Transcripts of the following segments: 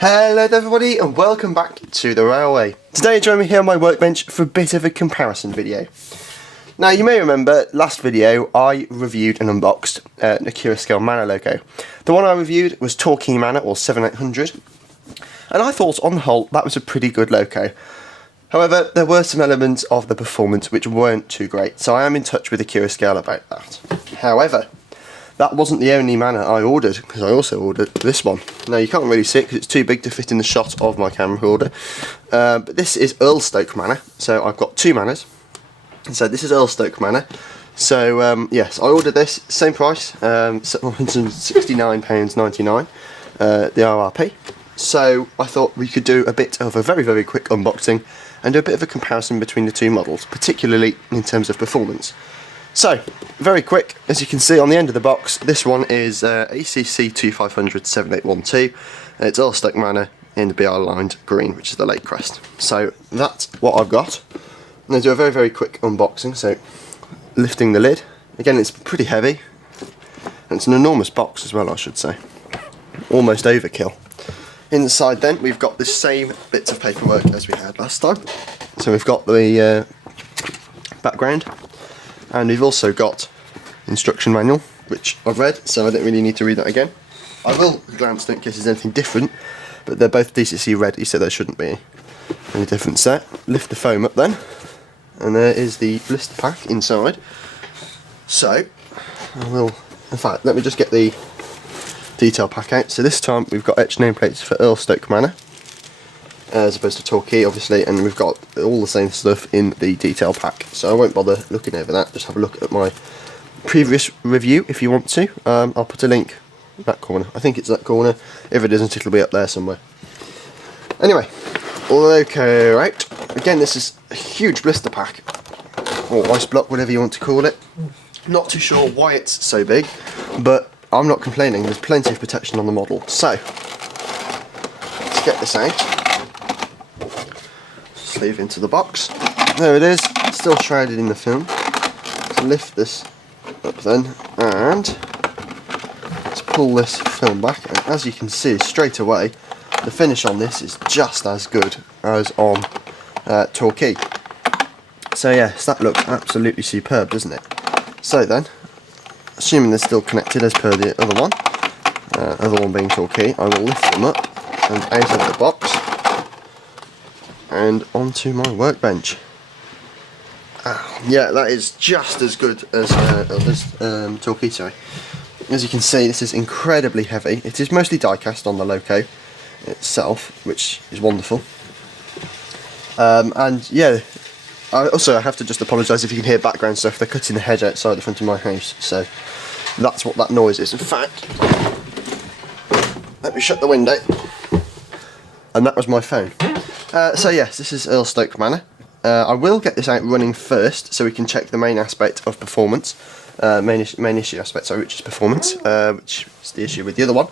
Hello there everybody and welcome back to the railway. Today join me here on my workbench for a bit of a comparison video. Now you may remember last video I reviewed and unboxed an Accurascale Manor loco. The one I reviewed was Torquay Manor or 7800 and I thought on the whole that was a pretty good loco. However, there were some elements of the performance which weren't too great, so I am in touch with Accurascale about that. However, that wasn't the only Manor I ordered, because I also ordered this one. Now you can't really see it because it's too big to fit in the shot of my camera order. But this is Earlstoke Manor, so I've got two Manors. So this is Earlstoke Manor. So yes, I ordered this, same price, £169.99, the RRP. So I thought we could do a bit of a very quick unboxing and do a bit of a comparison between the two models, particularly in terms of performance. So, very quick, as you can see on the end of the box, this one is ACC 2500 7812. It's Earlstoke Manor in the BR lined green, which is the lake crest. So that's what I've got. I'm going to do a very quick unboxing. So, lifting the lid. Again, it's pretty heavy. And it's an enormous box as well, I should say. Almost overkill. Inside then, we've got the same bits of paperwork as we had last time. So we've got the background. And we've also got instruction manual, which I've read, so I don't really need to read that again. I will glance in case there's anything different, but they're both DCC ready, so there shouldn't be any difference there. Lift the foam up then, and there is the blister pack inside. So, I will, in fact, let me just get the detail pack out. So this time we've got etched nameplates for Earlstoke Manor, as opposed to Torquay obviously, and we've got all the same stuff in the detail pack, so I won't bother looking over that. Just have a look at my previous review if you want to. I'll put a link in that corner. I think it's that corner. If it isn't, it'll be up there somewhere. Anyway, okay, right, again this is a huge blister pack, or ice block, whatever you want to call it. Not too sure why it's so big, but I'm not complaining. There's plenty of protection on the model. So let's get this out. Sleeve into the box. There it is, still shrouded in the film. So lift this up then, and let's pull this film back. And as you can see straight away, the finish on this is just as good as on Torquay. So yes, that looks absolutely superb, doesn't it? So then, assuming they're still connected as per the other one being Torquay, I will lift them up and out of the box and onto my workbench. Yeah, that is just as good as Torquay, sorry. As you can see, this is incredibly heavy. It is mostly die-cast on the loco itself, which is wonderful. And yeah, I have to just apologise if you can hear background stuff. They're cutting the hedge outside the front of my house, so that's what that noise is. In fact, let me shut the window. And that was my phone. So yes, this is Earlstoke Manor. I will get this out running first, so we can check the main aspect of performance, main issue aspect, sorry, which is performance, which is the issue with the other one.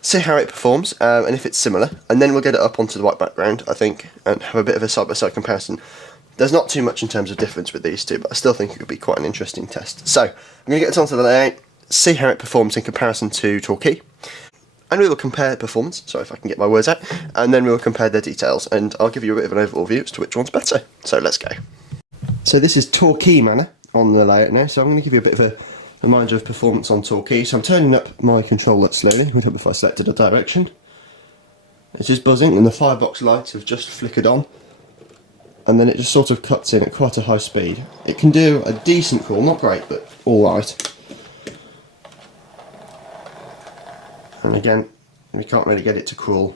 See how it performs, and if it's similar, and then we'll get it up onto the white background, I think, and have a bit of a side-by-side comparison. There's not too much in terms of difference with these two, but I still think it could be quite an interesting test. So, I'm going to get it onto the layout, see how it performs in comparison to Torquay. And we will compare performance, sorry if I can get my words out, and then we will compare their details, and I'll give you a bit of an overall view as to which one's better. So let's go. So this is Torquay Manor on the layout now, so I'm going to give you a bit of a reminder of performance on Torquay. So I'm turning up my controller slowly, if I selected a direction. It's just buzzing, and the firebox lights have just flickered on, and then it just sort of cuts in at quite a high speed. It can do a decent crawl, not great, but alright. And again, we can't really get it to crawl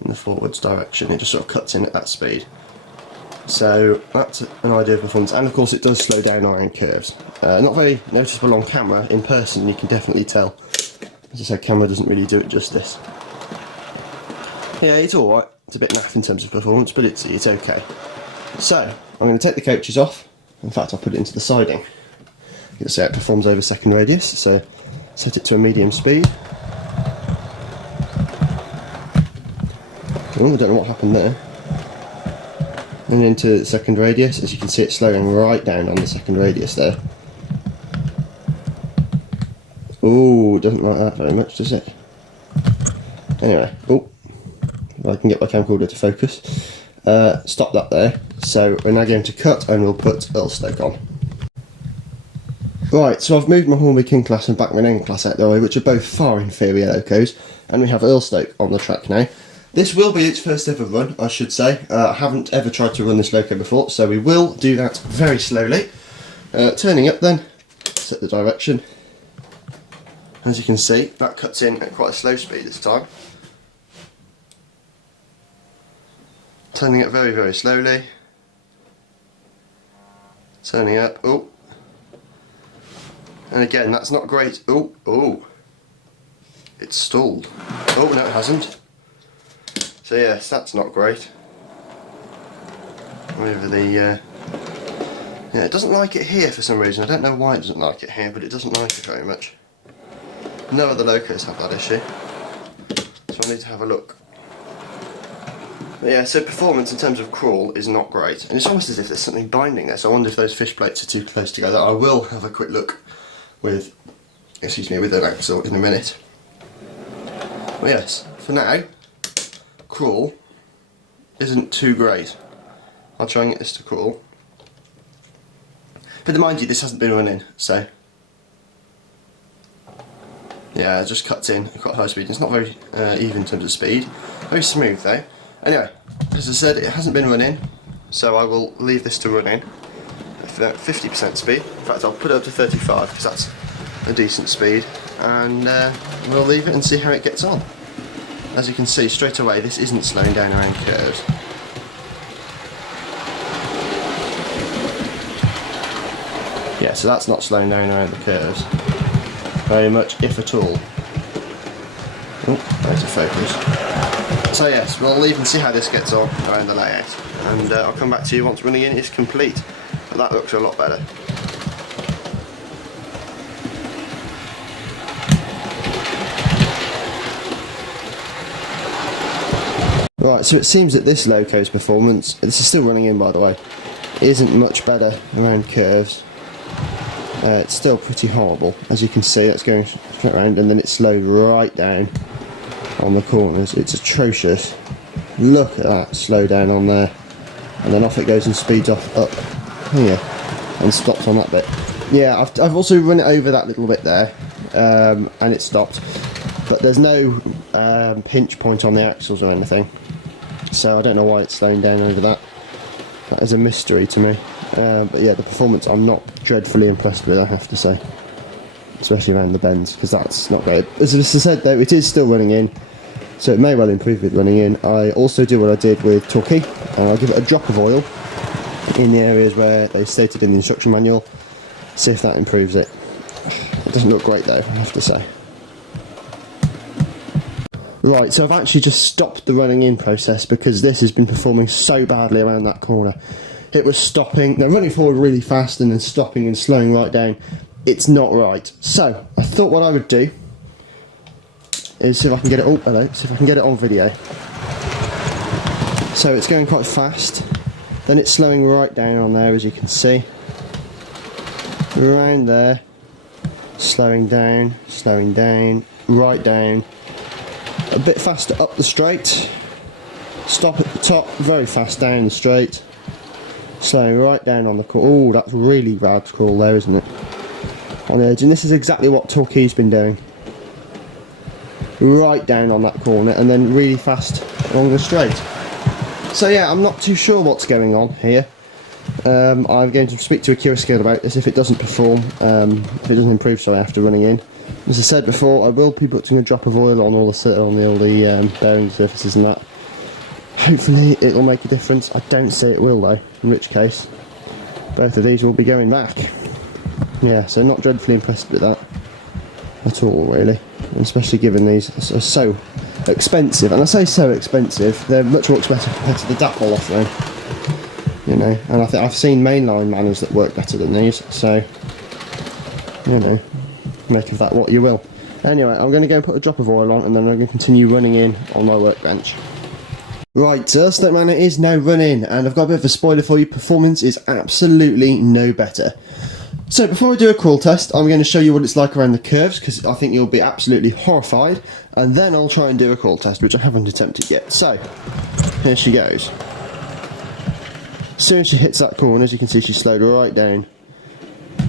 in the forwards direction, it just sort of cuts in at that speed. So that's an idea of performance, and of course it does slow down around curves. Not very noticeable on camera. In person you can definitely tell. As I said, camera doesn't really do it justice. Yeah, it's alright, it's a bit naff in terms of performance, but it's okay. So, I'm going to take the coaches off. In fact, I'll put it into the siding. You can see how it performs over second radius, so set it to a medium speed. Oh, I don't know what happened there. And into the second radius, as you can see it's slowing right down on the second radius there. Oh, doesn't like that very much, does it? Anyway, oh, if I can get my camcorder to focus. Stop that there. So we're now going to cut and we'll put Earlstoke on. Right, so I've moved my Hornby King class and Bachmann N class out the way, which are both far inferior locos, and we have Earlstoke on the track now. This will be its first ever run, I should say. I haven't ever tried to run this loco before, so we will do that very slowly. Turning up then, set the direction. As you can see, that cuts in at quite a slow speed this time. Turning it very, very slowly. Turning up, oh. And again, that's not great. Oh. It's stalled. Oh, no it hasn't. So yes, that's not great. Over the, yeah, it doesn't like it here for some reason. I don't know why it doesn't like it here, but it doesn't like it very much. No other locos have that issue, so I need to have a look. But yeah, so performance in terms of crawl is not great, and it's almost as if there's something binding there, so I wonder if those fish plates are too close together. I will have a quick look with, with an axle in a minute. But yes, for now, crawl isn't too great. I'll try and get this to crawl. But mind you, this hasn't been running, so yeah, it just cuts in at quite high speed. It's not very even in terms of speed. Very smooth though. Anyway, as I said, it hasn't been running, so I will leave this to run in at 50% speed. In fact, I'll put it up to 35 because that's a decent speed, and we'll leave it and see how it gets on. As you can see straight away, this isn't slowing down around curves. Yeah, so that's not slowing down around the curves very much, if at all. Oh, there's a focus. So yes, we'll leave and see how this gets on around the layout, and I'll come back to you once running in is complete. But that looks a lot better. Right, so it seems that this loco's performance, this is still running in by the way, isn't much better around curves. It's still pretty horrible. As you can see, it's going straight around and then it's slowed right down on the corners. It's atrocious. Look at that slow down on there, and then off it goes and speeds off up here and stops on that bit. Yeah, I've also run it over that little bit there, and it stopped, but there's no pinch point on the axles or anything, so I don't know why it's slowing down over that. That is a mystery to me. But yeah, the performance I'm not dreadfully impressed with, I have to say, especially around the bends, because that's not great. As I said though, it is still running in, so it may well improve with running in. I also do what I did with Torquay, and I'll give it a drop of oil in the areas where they stated in the instruction manual, see if that improves it. It doesn't look great though, I have to say. Right, so I've actually just stopped the running in process because this has been performing so badly around that corner. It was stopping, they're running forward really fast and then stopping and slowing right down. It's not right. So, I thought what I would do is see if I can get it, see if I can get it on video. So it's going quite fast, then it's slowing right down on there as you can see. Around there, slowing down, right down. A bit faster up the straight, stop at the top, very fast down the straight, slowing right down on the crawl. Oh, that's really bad crawl there, isn't it? On the edge, and this is exactly what Torquay's been doing. Right down on that corner and then really fast along the straight. So yeah, I'm not too sure what's going on here. I'm going to speak to Accurascale about this if it doesn't perform, if it doesn't improve, sorry, after running in. As I said before, I will be putting a drop of oil on all the bearing surfaces and that. Hopefully it'll make a difference. I don't say it will though, in which case both of these will be going back. Yeah, so not dreadfully impressed with that at all really, and especially given these are so expensive. And I say so expensive, they're much more expensive compared to the Dapple offering, you know, and I think I've seen mainline Manors that work better than these, so you know, make of that what you will. Anyway, I'm going to go and put a drop of oil on and then I'm going to continue running in on my workbench. Right, Accurascale Manor is now running, and I've got a bit of a spoiler for you. Performance is absolutely no better. So before I do a crawl test, I'm going to show you what it's like around the curves, because I think you'll be absolutely horrified, and then I'll try and do a crawl test, which I haven't attempted yet. So, here she goes. As soon as she hits that corner, as you can see, she slowed right down.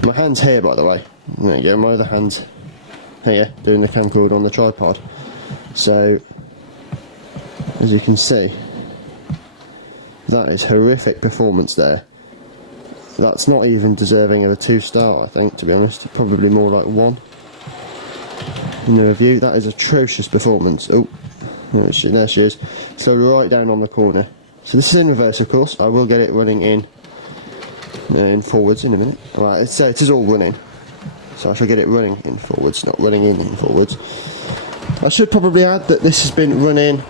My hand's here, by the way. There you go, my other hand's here, doing the camcorder on the tripod. So, as you can see, that is horrific performance there. That's not even deserving of a 2-star, I think, to be honest. Probably more like 1 in the review. That is atrocious performance. Oh, there she is. Slowed right down on the corner. So this is in reverse, of course. I will get it running in forwards in a minute. Alright, it is all running. So I shall get it running in forwards, not running in forwards. I should probably add that this has been running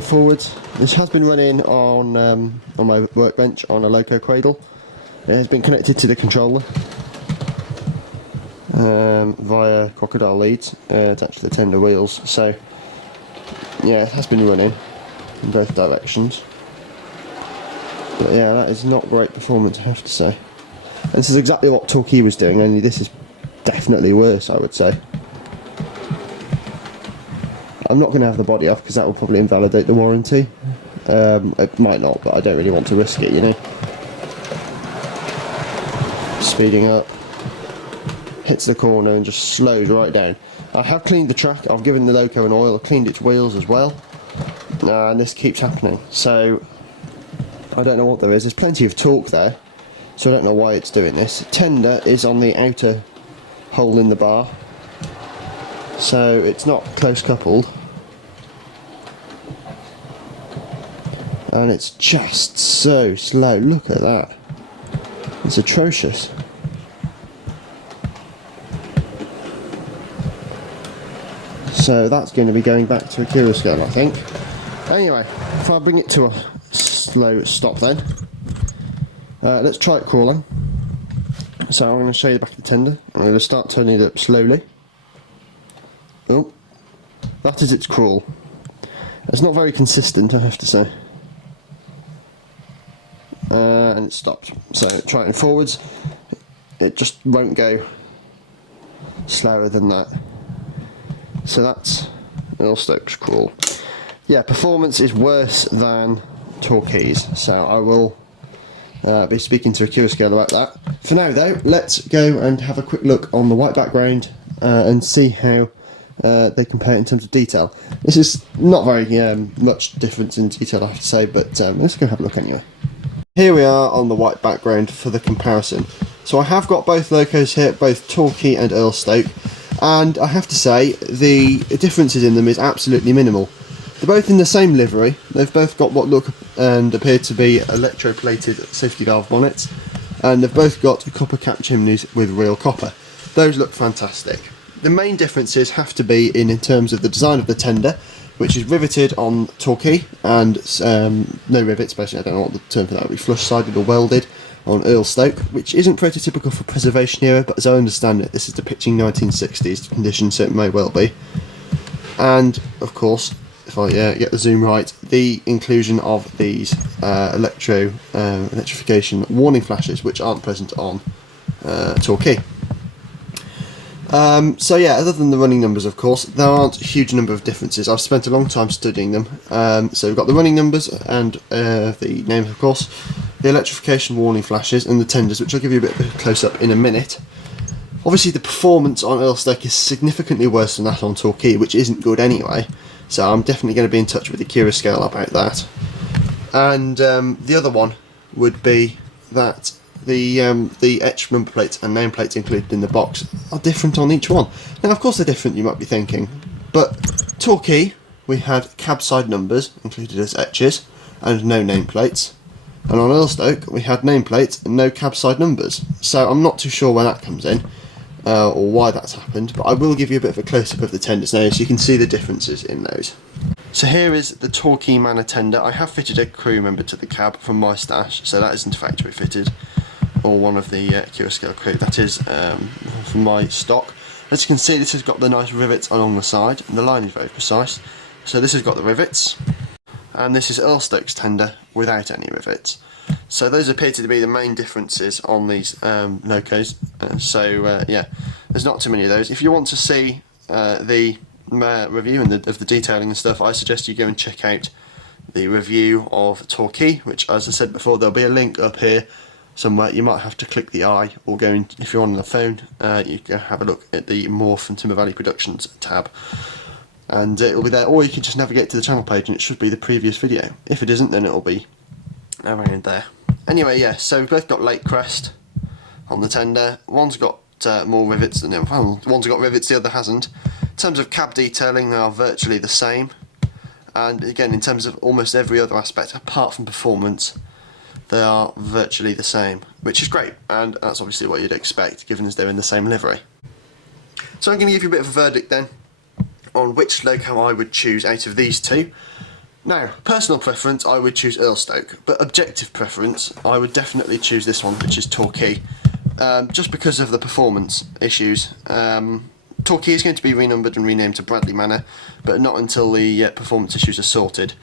forwards. This has been running on my workbench on a loco cradle. It has been connected to the controller via crocodile leads attached to the tender wheels. So yeah, it has been running in both directions. But yeah, that is not great performance, I have to say. And this is exactly what Torquay was doing, only this is definitely worse, I would say. I'm not going to have the body off because that will probably invalidate the warranty. It might not, but I don't really want to risk it, you know. Speeding up, hits the corner and just slows right down. I have cleaned the track, I've given the loco an oil, I've cleaned its wheels as well, and this keeps happening. So I don't know what there is. There's plenty of torque there, so I don't know why it's doing this. Tender is on the outer hole in the bar, so it's not close coupled. And it's just so slow. Look at that. It's atrocious. So that's going to be going back to Accurascale, I think. Anyway, if I bring it to a slow stop then. Let's try it crawling. So I'm going to show you the back of the tender. I'm going to start turning it up slowly. Oh, that is its crawl. It's not very consistent, I have to say. And it stopped. So trying it forwards, it just won't go slower than that. So that's Earl Stokes crawl. Yeah, performance is worse than Torquay's, so I will be speaking to Accurascale about that. For now though, let's go and have a quick look on the white background and see how they compare in terms of detail. This is not very much difference in detail, I have to say, but let's go have a look anyway. Here we are on the white background for the comparison. So I have got both locos here, both Torquay and Earl Stoke, and I have to say the differences in them is absolutely minimal. They're both in the same livery. They've both got what look and appear to be electroplated safety valve bonnets, and they've both got copper cap chimneys with real copper. Those look fantastic. The main differences have to be in terms of the design of the tender, which is riveted on Torquay, and no rivets, basically. I don't know what the term for that would be, flush-sided or welded on Earl Stoke, which isn't prototypical for preservation era, but as I understand it, this is depicting 1960s conditions, so it may well be. And of course, if I get the zoom right, the inclusion of these electrification warning flashes, which aren't present on Torquay. So yeah, other than the running numbers, of course, there aren't a huge number of differences. I've spent a long time studying them. So we've got the running numbers and the names, of course, the electrification warning flashes and the tenders, which I'll give you a bit of a close-up in a minute. Obviously the performance on Earl Stoke is significantly worse than that on Torquay, which isn't good anyway, so I'm definitely going to be in touch with the Accurascale about that. And the other one would be that the etched number plates and nameplates included in the box are different on each one. Now of course they're different, you might be thinking, but Torquay, we had cab side numbers included as etches and no nameplates, and on Earl Stoke we had nameplates and no cab side numbers. So I'm not too sure where that comes in or why that's happened, but I will give you a bit of a close-up of the tenders now so you can see the differences in those. So here is the Torquay Manor tender. I have fitted a crew member to the cab from my stash, so that isn't factory fitted, or one of the Accurascale crew. That is from my stock. As you can see, this has got the nice rivets along the side, and the line is very precise. So this has got the rivets, and this is Earl Stoke's tender without any rivets. So those appear to be the main differences on these locos. Yeah, there's not too many of those. If you want to see the review and of the detailing and stuff, I suggest you go and check out the review of Torquay, which, as I said before, there'll be a link up here somewhere. You might have to click the I, or go in, if you're on the phone, you can have a look at the Morph and Timber Valley Productions tab, and it'll be there, or you can just navigate to the channel page and it should be the previous video. If it isn't, then it'll be around there. Anyway, yeah, so we've both got Lake Crest on the tender. One's got more rivets than the other. Well, one's got rivets, the other hasn't. In terms of cab detailing, they are virtually the same. And again, in terms of almost every other aspect, apart from performance, they are virtually the same, which is great, and that's obviously what you'd expect, given as they're in the same livery. So I'm going to give you a bit of a verdict then, on which loco I would choose out of these two. Now, personal preference, I would choose Earlstoke, but objective preference, I would definitely choose this one, which is Torquay, just because of the performance issues. Torquay is going to be renumbered and renamed to Bradley Manor, but not until the performance issues are sorted.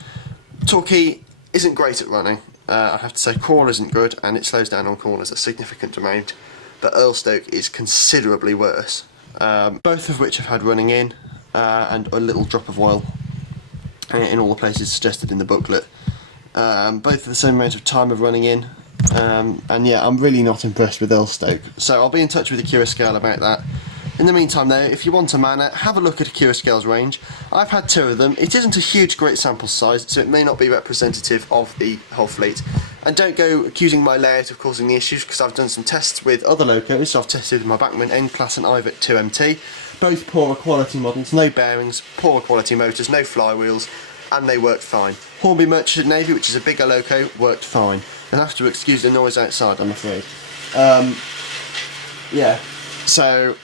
Torquay isn't great at running. I have to say, crawl isn't good, and it slows down on corners a significant amount, but Earlstoke is considerably worse. Both of which have had running in, and a little drop of oil in all the places suggested in the booklet. Both are the same amount of time of running in, and yeah, I'm really not impressed with Earlstoke, so I'll be in touch with Accurascale about that. In the meantime though, if you want a manor, have a look at Accurascale's range. I've had 2 of them. It isn't a huge great sample size, so it may not be representative of the whole fleet. And don't go accusing my layout of causing the issues, because I've done some tests with other locos. So I've tested with my Bachmann N-Class and Ivet 2MT. Both poorer quality models, no bearings, poorer quality motors, no flywheels, and they worked fine. Hornby Merchant Navy, which is a bigger loco, worked fine. You'll have to excuse the noise outside, I'm afraid. Yeah, so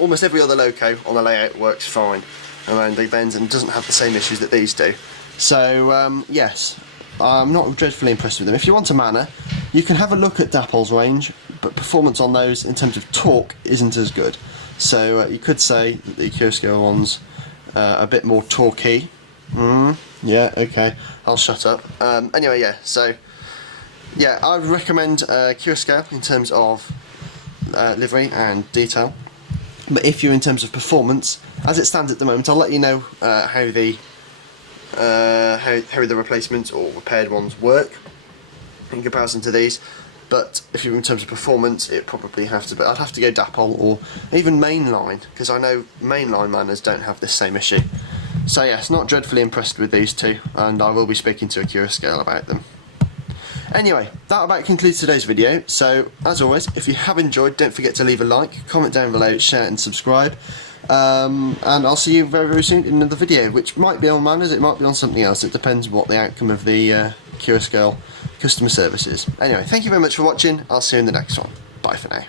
almost every other loco on the layout works fine around the bends and doesn't have the same issues that these do. So yes, I'm not dreadfully impressed with them. If you want a manor, you can have a look at Dapple's range, but performance on those in terms of torque isn't as good. So you could say that the Accurascale one's a bit more torquey. Yeah, okay, I'll shut up. Anyway, yeah, so yeah, I would recommend Accurascale in terms of livery and detail, but if you're in terms of performance, as it stands at the moment, I'll let you know how the replacement or repaired ones work in comparison to these. But if you're in terms of performance, it probably have to be, I'd have to go Dapple or even mainline, because I know mainline manors don't have this same issue. So yes, not dreadfully impressed with these two, and I will be speaking to Accurascale about them. Anyway, that about concludes today's video. So, as always, if you have enjoyed, don't forget to leave a like, comment down below, share and subscribe. And I'll see you very, very soon in another video, which might be on manors, it might be on something else. It depends what the outcome of the Accurascale customer service is. Anyway, thank you very much for watching. I'll see you in the next one. Bye for now.